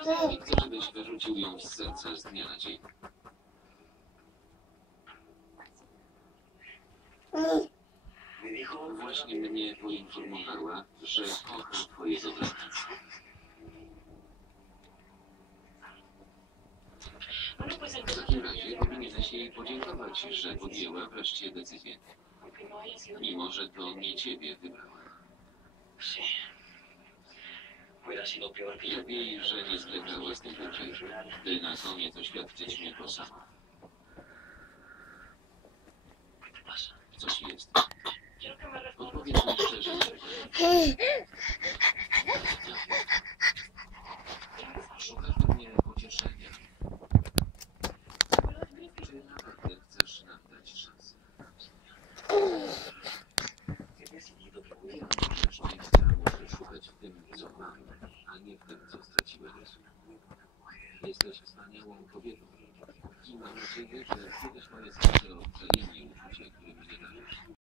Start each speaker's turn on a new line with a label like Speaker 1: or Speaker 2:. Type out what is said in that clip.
Speaker 1: Żebyś wyrzucił ją z serca z dnia na dzień. Właśnie mnie poinformowała, że kocha twojego brata. W takim razie powinieneś jej podziękować, że podjęła wreszcie decyzję. Mimo, że to nie ciebie wybrała. Lepiej, że nie zwlekała z tym raczej, by na koniec oświadczyć mnie to samo. Coś jest. Odpowiedz mi szczerze. Szukasz we mnie pocieszenia. Czy naprawdę chcesz nam dać szansę? Wiem, że szczęścia muszę szukać w tym, co mam, a nie w tym, co straciłem. Jesteś wspaniałą kobietą i mam nadzieję, że kiedyś moje serce odwzajemni